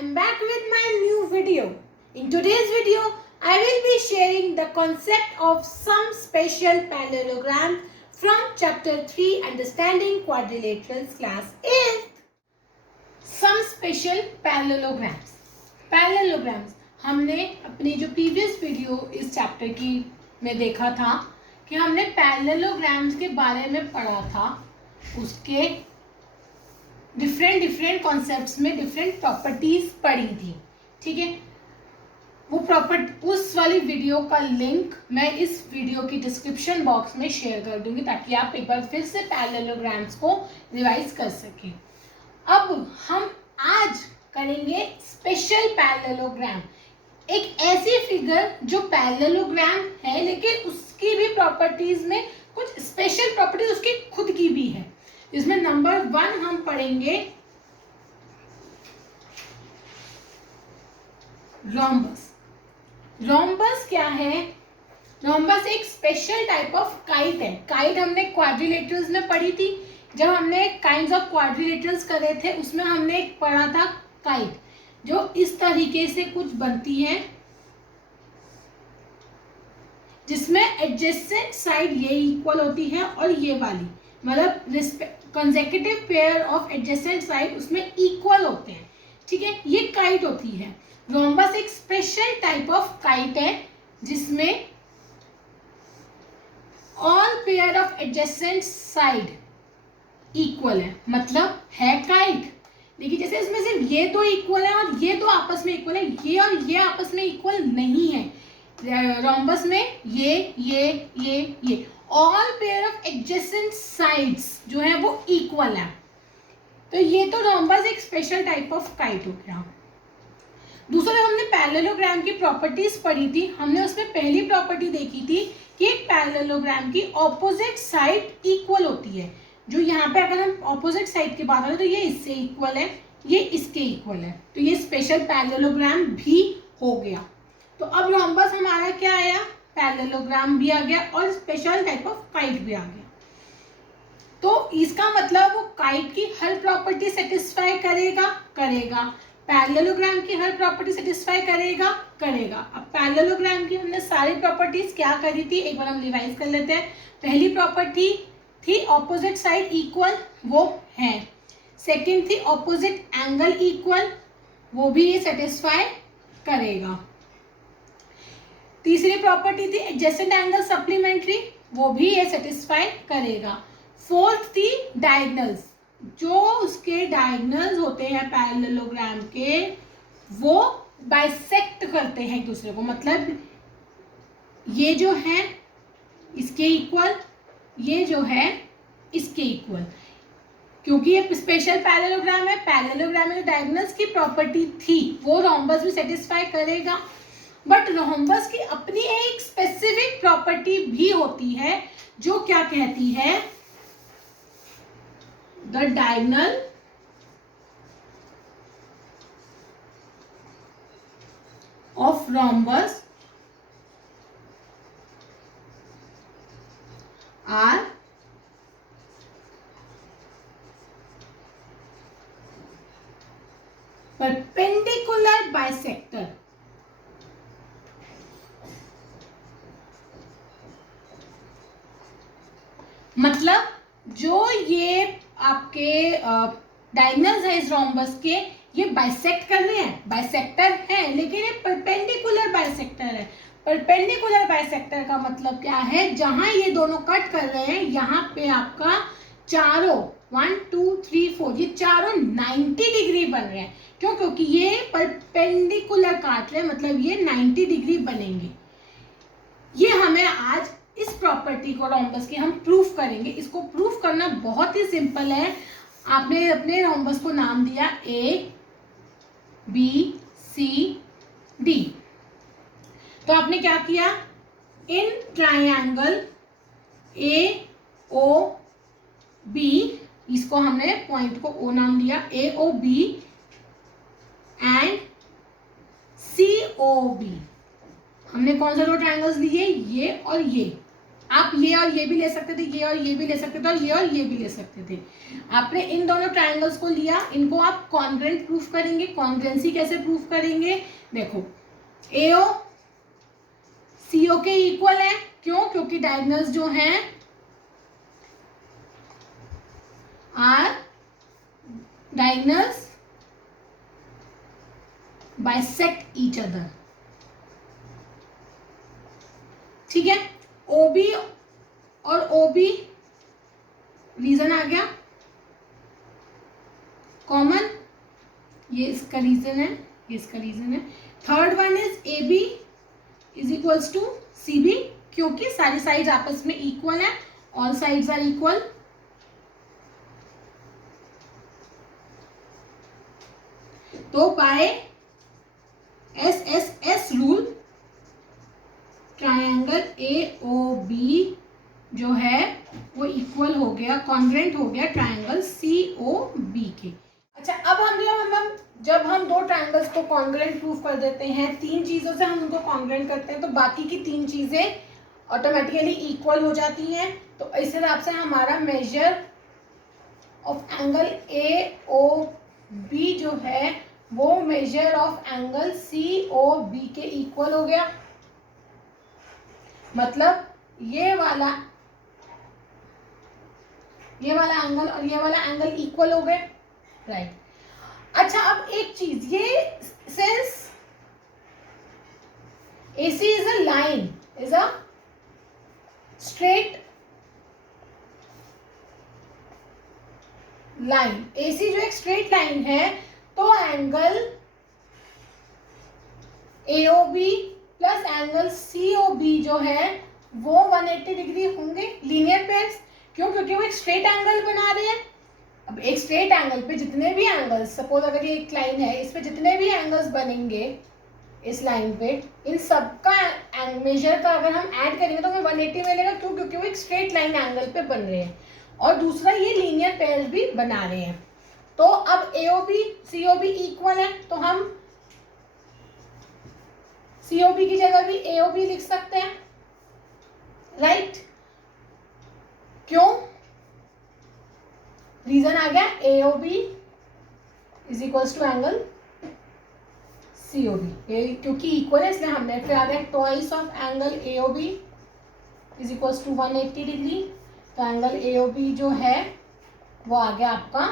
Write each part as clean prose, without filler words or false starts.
I'm back with my new video. In today's video, I will be sharing the concept of some special parallelograms from chapter 3 Understanding Quadrilaterals class 8. Some special parallelograms. Parallelograms हमने अपनी जो previous video इस chapter की में देखा था कि हमने पैरेललोग्राम्स के बारे में पढ़ा था, उसके डिफरेंट कॉन्सेप्ट्स में डिफरेंट प्रॉपर्टीज पढ़ी थी. ठीक है, वो उस वाली वीडियो का लिंक मैं इस वीडियो की डिस्क्रिप्शन बॉक्स में शेयर कर दूंगी ताकि आप एक बार फिर से पैरेललोग्राम्स को रिवाइज कर सकें. अब हम आज करेंगे स्पेशल पैरेललोग्राम, एक ऐसी फिगर जो पैरेललोग्राम है लेकिन उसकी भी प्रॉपर्टीज में कुछ स्पेशल प्रॉपर्टीज उसकी खुद की भी है. इसमें नंबर 1 हम पढ़ेंगे रोम्बस. रोम्बस क्या है? रोम्बस एक स्पेशल टाइप ऑफ काइट है. काइट हमने क्वाड्रिलेटरल्स में पढ़ी थी. जब हमने काइंड्स ऑफ क्वाड्रिलेटरल्स करे थे उसमें हमने एक पढ़ा था काइट जो इस तरीके से कुछ बनती है जिसमें एडजेसेंट साइड ये इक्वल होती है और ये वाली मतलब consecutive pair of adjacent side उसमें इक्वल होते हैं. ठीक है, ये काइट होती है. रोम्बस एक स्पेशल टाइप ऑफ काइट है जिसमें all pair of adjacent side equal है, मतलब है काइट. देखिए जैसे इसमें सिर्फ ये दो इक्वल है और ये दो आपस में इक्वल है, ये और ये आपस में इक्वल नहीं है. रोम्बस में ये all pair of adjacent sides जो है वो इक्वल है. तो ये तो रोम्बस एक स्पेशल टाइप ऑफ काइट हो गया. दूसरा हमने पैरेललोग्राम की प्रॉपर्टीज पढ़ी थी. हमने उसमें पहली प्रॉपर्टी देखी थी कि एक पैरेललोग्राम की ऑपोजिट साइड इक्वल होती है. जो यहाँ पे अगर हम ऑपोजिट साइड की बात करें तो ये इससे इक्वल है, ये इसके इक्वल है, तो ये स्पेशल पैरेललोग्राम भी हो गया. तो अब रोम्बस हमारा क्या आया? पैरेललोग्राम भी आ गया और स्पेशल टाइप ऑफ काइट भी आ गया. तो इसका मतलब वो काइट की हर प्रॉपर्टी सेटिस्फाई करेगा. पैरेललोग्राम की हर प्रॉपर्टी सेटिस्फाई करेगा. अब पैरेललोग्राम की हमने सारी प्रॉपर्टीज क्या करी थी एक बार हम रिवाइज कर लेते हैं. पहली प्रॉपर्टी थी ऑपोजिट साइड इक्वल, वो है. सेकंड थी ऑपोजिट एंगल इक्वल, वो भी ये सेटिस्फाई करेगा. तीसरी प्रॉपर्टी थी एडजेसेंट एंगल सप्लीमेंट्री, वो भी ये सेटिस्फाई करेगा. फोर्थ थी डायगोनल्स, जो उसके डायगोनल्स होते हैं पैरेललोग्राम के वो बाइसेक्ट करते हैं एक दूसरे को, मतलब ये जो है इसके इक्वल, ये जो है इसके इक्वल. क्योंकि ये स्पेशल पैरेललोग्राम है, पैरेललोग्राम में डायगोनल्स की प्रॉपर्टी थी वो रोम्बस भी सेटिस्फाई करेगा. बट रोम्बस की अपनी एक स्पेसिफिक प्रॉपर्टी भी होती है जो क्या कहती है, the diagonal of rhombus are perpendicular bisector. मतलब जो ये आपके डायगोनल्स है इस रोम्बस के, ये बाइसेक्ट कर रहे हैं, बाइसेक्टर है लेकिन ये परपेंडिकुलर बाइसेक्टर है. परपेंडिकुलर बाइसेक्टर का मतलब क्या है, जहां ये दोनों कट कर रहे हैं यहाँ पे आपका चारों 1 2 3 4 ये चारों 90 डिग्री बन रहे हैं. क्यों? क्योंकि ये परपेंडिकुलर काट रहे हैं, मतलब ये 90 डिग्री बनेंगे. ये हमें आज इस प्रॉपर्टी को रोम्बस की हम प्रूफ करेंगे. इसको प्रूफ करना बहुत ही सिंपल है. आपने अपने रोम्बस को नाम दिया A B C D. तो आपने क्या किया, इन ट्रायंगल AOB, इसको हमने पॉइंट को O नाम दिया, AOB एंड COB. हमने कौन सा दो ट्रायंगल्स लिए, ये और ये. आप ये और ये भी ले सकते थे, ये और ये भी ले सकते थे, और ये भी ले सकते थे। आपने इन दोनों ट्रायंगल्स को लिया, इनको आप कॉन्ग्रेंट प्रूफ करेंगे। कॉन्ग्रेंसी कैसे प्रूफ करेंगे? देखो, AO CO के इक्वल है। क्यों? क्योंकि डायगोनल्स जो हैं are diagonals bisect each other. ठीक है, OB और OB रीजन आ गया कॉमन, ये इसका रीजन है, ये इसका रीजन है। Third one is AB is equals to CB, क्योंकि सारी साइड्स आपस में इक्वल है, ऑल साइड्स आर इक्वल। तो by SSS rule triangle AOB जो है वो इक्वल हो गया, कॉन्ग्रेंट हो गया ट्रायंगल COB के। अच्छा, अब जब हम दो ट्रायंगल्स को कॉन्ग्रेंट प्रूफ कर देते हैं, तीन चीज़ों से हम उनको कॉन्ग्रेंट करते हैं, तो बाकी की तीन चीज़ें ऑटोमेटिकली इक्वल हो जाती हैं। तो इस हिसाब से हमारा मेजर ऑफ एंगल AOB जो है वो मेजर ऑफ एंगल COB के इक्वल हो गया। मतलब ये वाला एंगल और ये वाला एंगल इक्वल हो गए, राइट। अच्छा, अब एक चीज, ये since AC is a line, is a straight line, AC जो एक स्ट्रेट लाइन है, तो angle AOB plus angle COB जो है वो 180 डिग्री होंगे, लीनियर पेयर्स। क्यों? क्योंकि वो एक स्ट्रेट एंगल बना रहे हैं। अब एक स्ट्रेट एंगल पे जितने भी एंगल्स, सपोज अगर ये एक लाइन है, इस पे जितने भी एंगल्स बनेंगे इस लाइन पे, इन सबका मेजर का अगर हम ऐड करेंगे तो हमें 180 मिलेगा। क्यों? क्योंकि वो एक स्ट्रेट लाइन एंगल पे बन रहे हैं, और दूसरा ये लीनियर पेयर्स भी बना रहे हैं। तो अब AOB COB इक्वल है, तो हम COB की जगह भी AOB लिख सकते हैं, राइट। क्यों? रीजन आ गया, AOB is equals to angle COB, क्योंकि इक्वल है इसलिए हमने, फिर आ गया twice of angle AOB is equals to 180 degree. तो एंगल AOB जो है वो आ गया आपका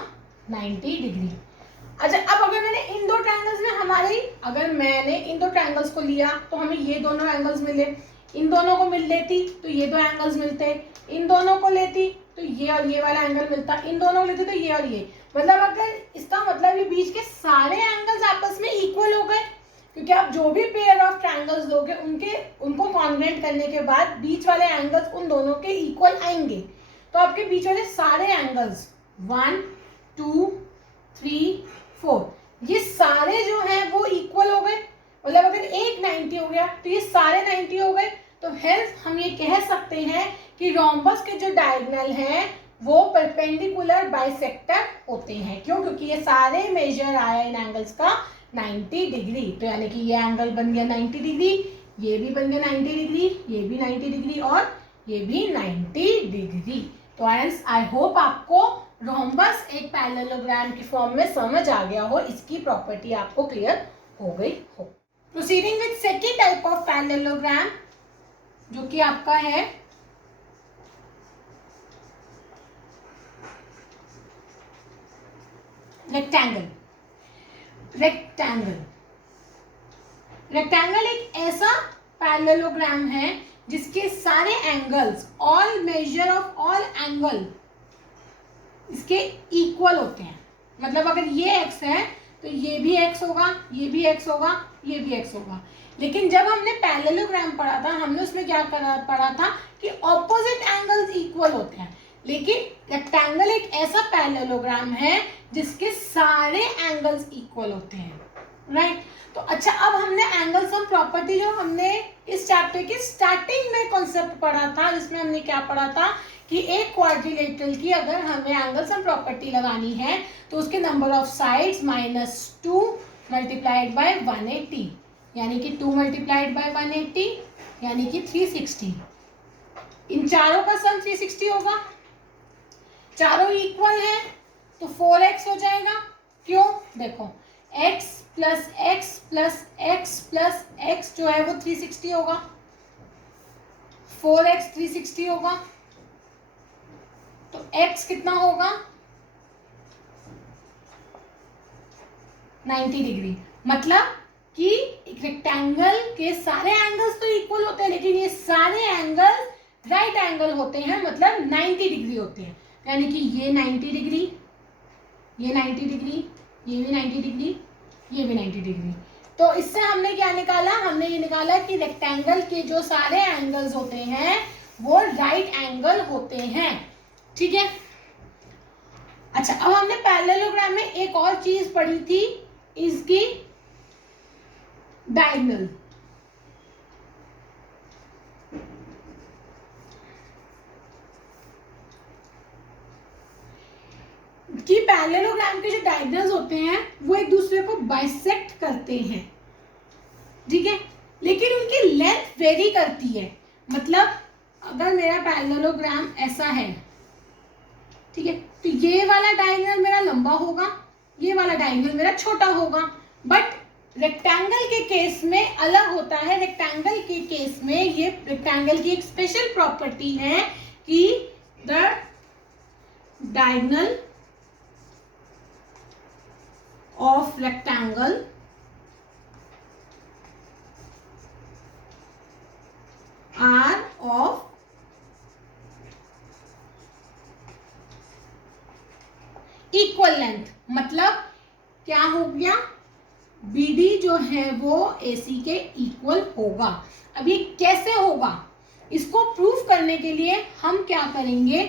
90 डिग्री। अच्छा, अब अगर मैंने इन दो ट्रायंगल्स में अगर मैंने इन दो ट्रायंगल्स को लिया तो हमें ये दोनों एंगल्स मिले, इन दोनों को मिल लेती तो ये दो एंगल्स मिलते, इन दोनों को लेती तो ये और ये वाला एंगल मिलता, इन दोनों को लेती तो ये और ये। मतलब अगर इसका मतलब ये बीच के सारे एंगल्स आपस में इक्वल हो गए, क्योंकि आप जो भी पेयर ऑफ ट्रायंगल्स दोगे उनको कॉन्ग्रेंट करने के बाद बीच वाले एंगल्स उन दोनों के इक्वल आएंगे। तो आपके बीच वाले सारे एंगल्स 1 2 3 4 ये सारे जो हैं वो इक्वल हो गए। मतलब अगर एक 90 हो गया तो ये सारे 90 हो गए। तो हेल्थ हम ये कह सकते हैं कि रोम्बस के जो डायगोनल हैं वो परपेंडिकुलर बाइसेक्टर होते हैं। क्यों? क्योंकि ये सारे मेजर आया इन एंगल्स का 90 डिग्री। तो यानी कि ये एंगल बन गया 90 डिग्री, ये भी बन गया 90 डिग्री, ये भी 90 डिग्री और ये भी 90 डिग्री। तो आई होप आपको रोम्बस एक पैरेललोग्राम की फॉर्म में समझ आ गया हो, इसकी प्रॉपर्टी आपको क्लियर हो गई हो। Proceeding with second type of parallelogram जो कि आपका है रेक्टेंगल। रेक्टेंगल एक ऐसा पैरेललोग्राम है जिसके सारे angles, all measure of all angle इसके इक्वल होते हैं। मतलब अगर ये x है तो ये भी x होगा, ये भी x होगा, ये भी x होगा। लेकिन जब हमने पैरेललोग्राम पढ़ा था, हमने उसमें क्या पढ़ा था कि ऑपोजिट एंगल्स इक्वल होते हैं। लेकिन रेक्टेंगल एक ऐसा पैरेललोग्राम है जिसके सारे एंगल्स इक्वल होते हैं, राइट। तो अच्छा, अब हमने एंगल सम प्रॉपर्टी जो हमने इस चैप्टर के स्टार्टिंग में कॉन्सेप्ट पढ़ा था, जिसमें हमने क्या पढ़ा था कि एक क्वाड्रिलेटरल की अगर हमें एंगल सम प्रॉपर्टी लगानी है तो उसके number of sides -2 multiplied by 180, यानी कि 2 मल्टीप्लाइड बाय 180 यानी कि 360, इन चारों का सम 360 होगा, चारों इक्वल है तो 4x हो जाएगा। क्यों? देखो x plus x plus x plus x जो है वो 360 होगा, 4x 360 होगा, तो x कितना होगा 90 डिग्री। मतलब कि रेक्टेंगल के सारे एंगल्स तो इक्वल होते हैं, लेकिन ये सारे एंगल राइट एंगल होते हैं, मतलब 90 डिग्री होते हैं। यानी कि ये 90 डिग्री, ये 90 डिग्री, ये भी 90 डिग्री, ये भी 90 डिग्री। तो इससे हमने क्या निकाला? हमने ये निकाला कि रेक्टेंगल के जो सारे एंगल्स होते हैं वो राइट एंगल होते हैं। ठीक है। अच्छा, अब हमने पैरेललोग्राम में एक और चीज पढ़ी थी, इसकी डायगोनल। कि पैरेललोग्राम के जो डायगोनल्स होते हैं वो एक दूसरे को बाइसेक्ट करते हैं, ठीक है, लेकिन उनकी लेंथ वेरी करती है। मतलब अगर मेरा पैरेललोग्राम ऐसा है, ठीक है, तो ये वाला डायगोनल मेरा लंबा होगा, ये वाला डायगोनल मेरा छोटा होगा। बट रेक्टेंगल के केस में अलग होता है। रेक्टेंगल के केस में ये रेक्टेंगल की एक स्पेशल प्रॉपर्टी है कि the diagonal of rectangle are of equal length। मतलब क्या हो गया? BD जो है वो AC के इक्वल होगा। अब ये कैसे होगा? इसको प्रूफ करने के लिए हम क्या करेंगे?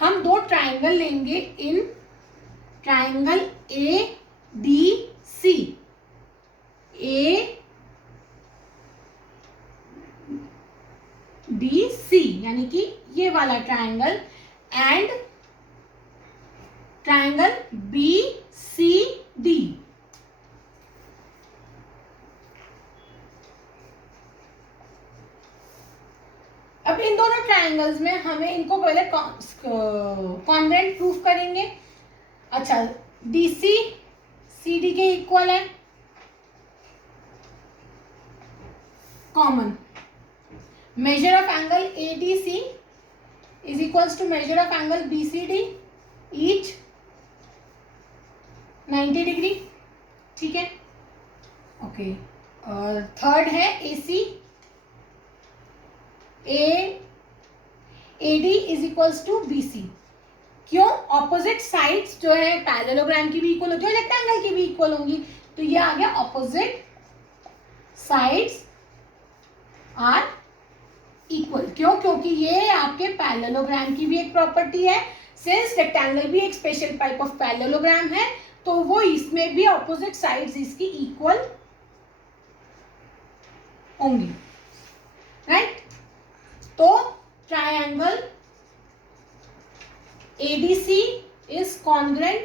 हम दो ट्राइंगल लेंगे इन ट्राइंगल ADC, ADC यानी कि ये वाला ट्राइंगल एंड ट्राइंगल BCD। अब इन दोनों ट्राइंगल्स में हमें इनको पहले कॉन्ग्रुएंट प्रूफ करेंगे। अच्छा, DC CD के इक्वल है, common. Measure of angle ADC is equals to measure of angle BCD, each 90 degree. ठीक है, ओके। और थर्ड है AC, AD is equals to BC। क्यों? ऑपोजिट साइड्स जो है पैरेललोग्राम की भी इक्वल होती है, रेक्टेंगल की भी इक्वल होंगी, तो ये आ गया ऑपोजिट साइड्स आर इक्वल। क्यों? क्योंकि ये आपके पैरेललोग्राम की भी एक प्रॉपर्टी है। सिंस रेक्टेंगल भी एक स्पेशल टाइप ऑफ पैरेललोग्राम है, तो वो इसमें भी ऑपोजिट साइड्स इसकी इक्वल होंगी, राइट? तो triangle ADC is congruent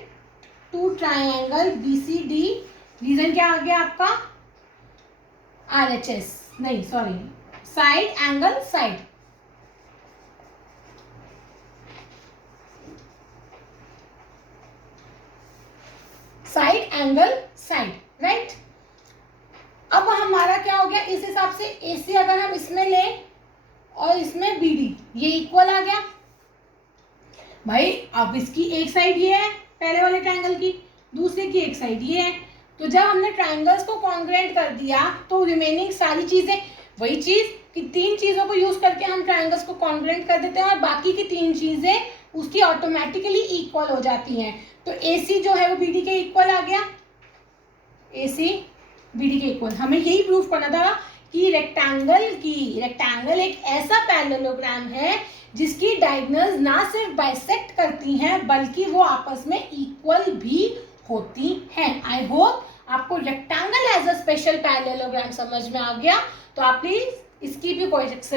to triangle BCD। Reason क्या आ गया आपका? RHS नहीं, sorry, side angle side. Side angle side, right? अब हमारा क्या हो गया? इस हिसाब से AC अगर हम इसमें लें और इसमें BD, ये इक्वल आ गया भाई। अब इसकी एक साइड ये है पहले वाले ट्रायंगल की, दूसरे की एक साइड ये है। तो जब हमने ट्रायंगल्स को कॉन्ग्रुएंट कर दिया तो रिमेनिंग सारी चीजें वही चीज कि तीन चीजों को यूज करके हम ट्रायंगल्स को कॉन्ग्रुएंट कर देते हैं और बाकी की तीन चीजें उसकी ऑटोमेटिकली इक्वल हो जाती हैं। तो AC जो है वो BD के इक्वल आ गया, AC BD के इक्वल। हमें यही प्रूफ करना था कि रेक्टेंगल एक ऐसा पैरेललोग्राम है जिसकी डायगोनल्स ना सिर्फ बाइसेक्ट करती हैं बल्कि वो आपस में इक्वल भी होती हैं। आई होप आपको rectangle as a special parallelogram समझ में आ गया। तो आप प्लीज इसकी भी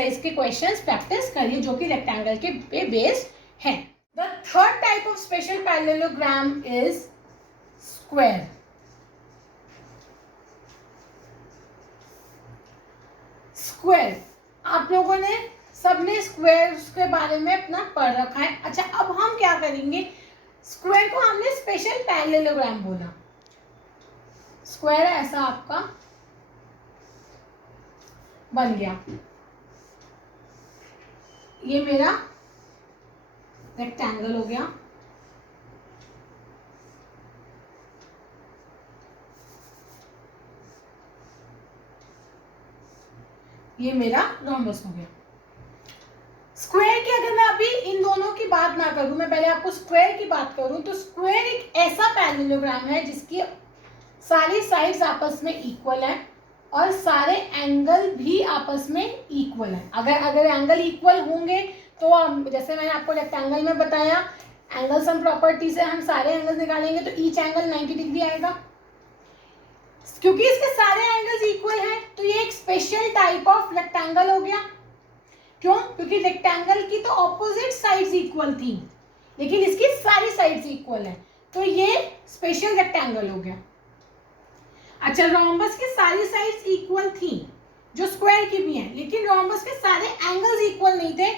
इसके क्वेश्चंस प्रैक्टिस करिए जो कि रेक्टेंगल के पे बेस्ड है। The third type of special parallelogram is square. Square आप लोगों ने सबने स्क्वायर के बारे में अपना पढ़ रखा है। अच्छा, अब हम क्या करेंगे, स्क्वायर को हमने स्पेशल पैरेललोग्राम बोला। स्क्वायर ऐसा आपका बन गया, ये मेरा रेक्टेंगल हो गया, ये मेरा रोम्बस हो गया। स्क्वायर की अगर मैं अभी इन दोनों की बात ना करूं, मैं पहले आपको स्क्वायर की बात करूं, तो स्क्वायर एक ऐसा पैरेललोग्राम है जिसकी सारी साइड्स आपस में इक्वल है और सारे एंगल भी आपस में इक्वल है। अगर एंगल इक्वल होंगे तो जैसे मैंने आपको रेक्टेंगल में बताया, एंगल सम प्रॉपर्टी से हम सारे एंगल्स निकालेंगे तो ईच एंगल 90 डिग्री आएगा। क्योंकि इसके सारे एंगल्स इक्वल हैं तो ये एक स्पेशल टाइप ऑफ रेक्टेंगल हो गया। क्यों? क्योंकि रेक्टेंगल की तो ऑपोजिट साइड्स इक्वल थी, लेकिन इसकी सारी साइड्स इक्वल है, तो ये स्पेशल रेक्टेंगल हो गया। अच्छा, रोम्बस की सारी साइड्स इक्वल थी जो स्क्वायर की भी हैं, लेकिन रोम्बस के सारे एंगल्स इक्वल नहीं थे,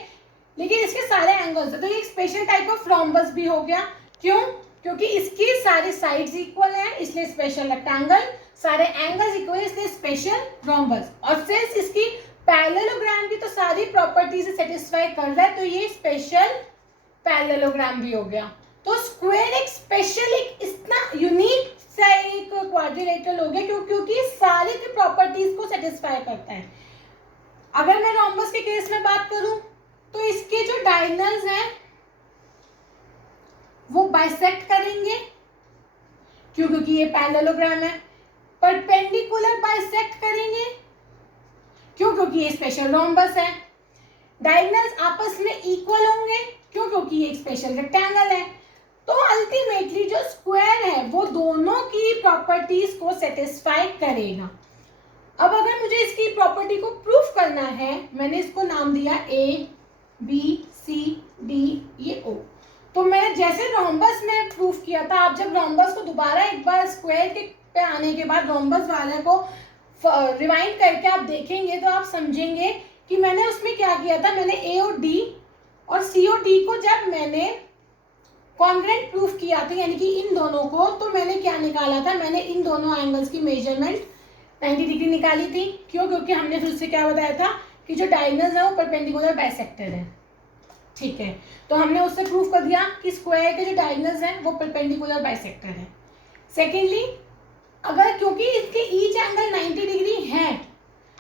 लेकिन इसके सारे एंगल्स, तो ये एक स्पेशल टाइप ऑफ रोम्बस भी हो गया। क्यों? क्योंकि इसकी सारी साइड्स इक्वल हैं, इसलिए स्पेशल रेक्टेंगल, सारे एंगल्स इक्वल इसलिए स्पेशल रोम्बस। और सिंस इसकी पैरेललोग्राम की तो सारी प्रॉपर्टी से सेटिस्फाई कर रहा है, तो ये स्पेशल पैरेललोग्राम भी हो गया। तो स्क्वायर एक स्पेशल, एक इतना यूनिक सा एक क्वाड्रिलेटरल हो गया क्योंकि सारी की प्रॉपर्टीज को सेटिस्फाई करता है। अगर मैं रोम्बस के केस में बात करूं तो इसके जो डायगोनल्स हैं वो बाइसेक्ट करेंगे, क्योंकि ये पैरेललोग्राम है। परपेंडिकुलर बाइसेक्ट करेंगे, क्योंकि ये स्पेशल रोम्बस है। डायगोनल्स आपस में इक्वल होंगे, क्योंकि ये एक स्पेशल रेक्टेंगल है। तो अल्टीमेटली जो स्क्वायर है वो दोनों की प्रॉपर्टीज को सेटिस्फाई करेगा। अब अगर मुझे इसकी प्रॉपर्टी को प्रूफ करना है, मैंने इसको नाम दिया A B C D ये O। तो मैंने जैसे रोम्बस में प्रूफ किया था, आप जब रोम्बस को दोबारा एक बार स्क्वायर के पे आने के बाद रोम्बस वाले को रिवाइंड करके आप देखेंगे तो आप समझेंगे कि मैंने उसमें क्या किया था। मैंने A और D और C और D को जब मैंने कॉन्ग्रुएंट प्रूफ किया था, यानी कि इन दोनों को, तो मैंने क्या निकाला था, मैंने इन दोनों एंगल्स की मेजरमेंट 90 डिग्री निकाली थी। क्यों? क्योंकि हमने फिर उससे क्या बताया था कि जो डायगोनल्स है वो परपेंडिकुलर बाइसेक्टेड है। ठीक है, तो हमने उससे प्रूफ कर दिया कि स्क्वायर के जो डायगोनल्स हैं वो परपेंडिकुलर बाइसेक्टेड है। सेकेंडली, अगर क्योंकि इसके ईच एंगल 90 डिग्री है,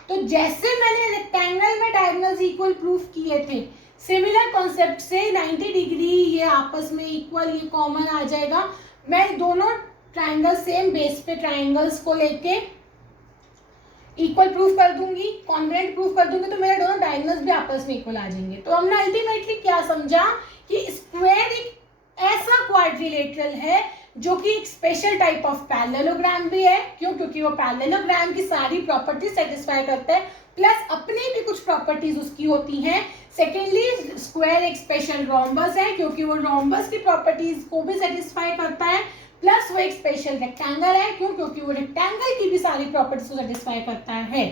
तो जैसे मैंने रेक्टेंगल में डायगोनल्स इक्वल प्रूफ किए थे, सिमिलर कॉन्सेप्ट से 90 डिग्री ये आपस में इक्वल, ये कॉमन आ जाएगा। मैं दोनों ट्राइंगल सेम बेस पे ट्राइंगल्स को लेके इक्वल प्रूफ कर दूंगी, कॉन्ग्रुएंट प्रूफ कर दूंगी, तो मेरे दोनों डायगोनल्स भी आपस में इक्वल आ जाएंगे। तो हमने अल्टीमेटली क्या समझा कि स्क्वायर एक ऐसा क्वाड्रिलेटरल है जो कि एक स्पेशल टाइप ऑफ पैरेललोग्राम भी है। क्यों? क्योंकि वो पैरेललोग्राम की सारी प्रॉपर्टीज सेटिस्फाई करता है, प्लस अपनी भी कुछ प्रॉपर्टीज उसकी होती हैं। सेकेंडली, स्क्वायर एक स्पेशल रोम्बस है क्योंकि वो रोम्बस की प्रॉपर्टीज को भी सेटिस्फाई करता है, प्लस वो एक स्पेशल रेक्टेंगल है। क्यों? क्योंकि वो रेक्टेंगल की भी सारी प्रॉपर्टीज को सेटिस्फाई करता है।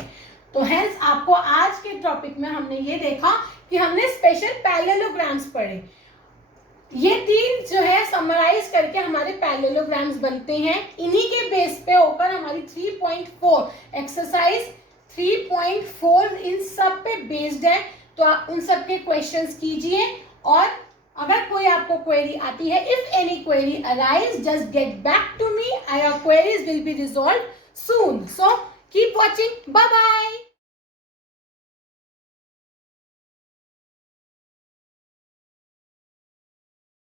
तो हेंस आपको आज के टॉपिक में हमने ये देखा कि हमने स्पेशल पैरेललोग्राम्स पढ़े। ये तीन जो है समराइज करके हमारे पैरेललोग्राम्स बनते हैं। इन्हीं के बेस पे होकर हमारी 3.4 एक्सरसाइज 3.4 इन सब पे बेस्ड है। तो आप उन सब के क्वेश्चंस कीजिए, और अगर कोई आपको क्वेरी आती है, if any query arise, just get back to me, your queries will be resolved soon. So keep watching, bye bye.